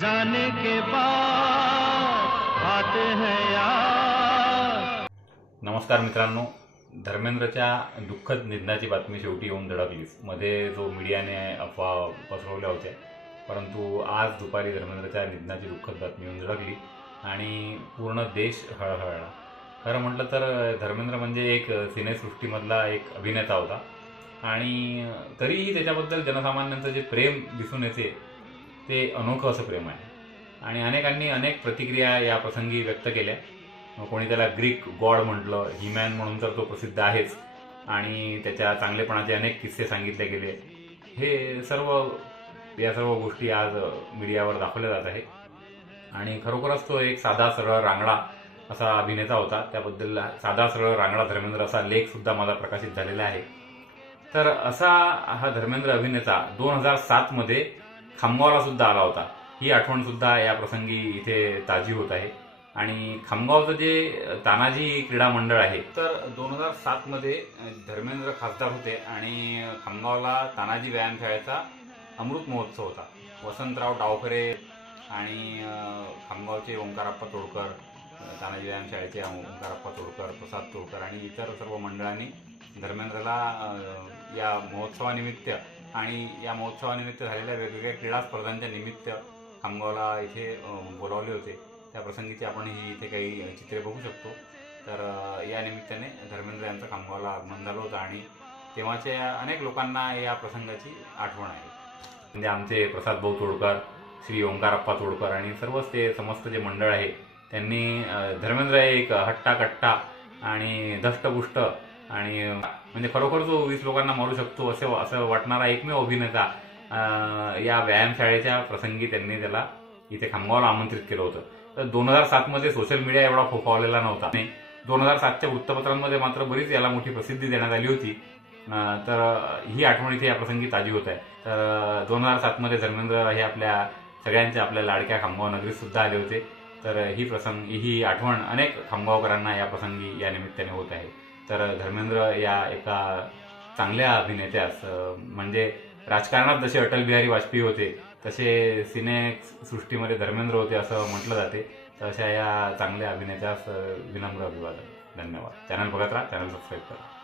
जाने के बाद आते हैं यार। नमस्कार मित्रांनो धर्मेंद्रच्या दुःखद निधनाची बातमी शेवटी येऊन धडकलीच मध्ये जो मीडियाने अफवा पसरवल्या होत्या परंतु आज दुपारी धर्मेंद्रच्या निधनाची दुःखद बातमी येऊन धडकली आणि पूर्ण देश हळहळला. खरं म्हटलं तर धर्मेंद्र म्हणजे एक सिनेसृष्टीमधला एक अभिनेता होता. आणि तरीही त्याच्याबद्दल जनसामान्यांचं जे प्रेम दिसून येते ते अनोखं असं प्रेम आहे. आणि अनेकांनी अनेक प्रतिक्रिया या प्रसंगी व्यक्त केल्या. कोणी त्याला ग्रीक गॉड म्हटलं हिमॅन म्हणून तर तो प्रसिद्ध आहेच. आणि त्याच्या चांगलेपणाचे अनेक किस्से सांगितले गेले. हे सर्व या सर्व गोष्टी आज मीडियावर दाखवल्या जात आहे आणि खरोखरच तो एक साधा सरळ रांगडा असा अभिनेता होता. त्याबद्दल साधा सरळ रांगडा धर्मेंद्र असा लेखसुद्धा माझा प्रकाशित झालेला आहे. तर असा हा धर्मेंद्र अभिनेता दोन हजार सातमध्ये खामगावला सुद्धा आला होता. ही आठवण सुद्धा या प्रसंगी इथे ताजी होत आहे. आणि खामगावचं जे तानाजी क्रीडा मंडळ आहे तर दोन हजार सातमध्ये धर्मेंद्र खासदार होते आणि खामगावला तानाजी व्यायामशाळेचा अमृत महोत्सव होता. वसंतराव डावखरे आणि खामगावचे ओंकाराप्पा तोडकर तानाजी व्यायामशाळेचे ओंकाराप्पा तोडकर प्रसाद तोडकर आणि इतर सर्व मंडळांनी धर्मेंद्रला या महोत्सवानिमित्त आणि या महोत्सवानिमित्त झालेल्या वेगवेगळ्या क्रीडा स्पर्धांच्या निमित्त खामगावला इथे बोलावले होते. त्या प्रसंगीचे आपण ही इथे काही चित्रे बघू शकतो. तर या निमित्ताने धर्मेंद्र यांचं खामगावला आगमन झालं होतं आणि तेव्हाच्या अनेक लोकांना या प्रसंगाची आठवण आहे. म्हणजे आमचे प्रसाद भाऊ तोडकर श्री ओंकारप्पा तोडकर आणि सर्वच ते समस्त जे मंडळ आहे त्यांनी धर्मेंद्र एक हट्टा कट्टा आणि धष्टपुष्ट आणि म्हणजे खरोखर जो वीस लोकांना मारू शकतो असे असं वाटणारा एकमेव अभिनेता या व्यायामशाळेच्या प्रसंगी त्यांनी त्याला इथे खामगावला आमंत्रित केलं होतं. तर दोन हजार सातमध्ये सोशल मीडिया एवढा फोफावलेला नव्हता. आणि दोन हजार सातच्या वृत्तपत्रांमध्ये मात्र बरीच याला मोठी प्रसिद्धी देण्यात आली होती. तर ही आठवण इथे या प्रसंगी ताजी होत आहे. तर दोन हजार सातमध्ये धर्मेंद्र हे आपल्या सगळ्यांच्या आपल्या लाडक्या खामगाव नगरीत सुद्धा आले होते. तर ही प्रसंग ही आठवण अनेक खामगावकरांना या प्रसंगी या निमित्ताने होत आहे. तर धर्मेंद्र या एका चांगल्या अभिनेत्यास म्हणजे राजकारणात जसे अटल बिहारी वाजपेयी होते तसे सिने सृष्टीमध्ये धर्मेंद्र होते असं म्हटलं जाते. तर अशा या चांगल्या अभिनेत्यास विनम्र अभिवादन. धन्यवाद. चॅनल बघत राहा चॅनल सबस्क्राईब करा.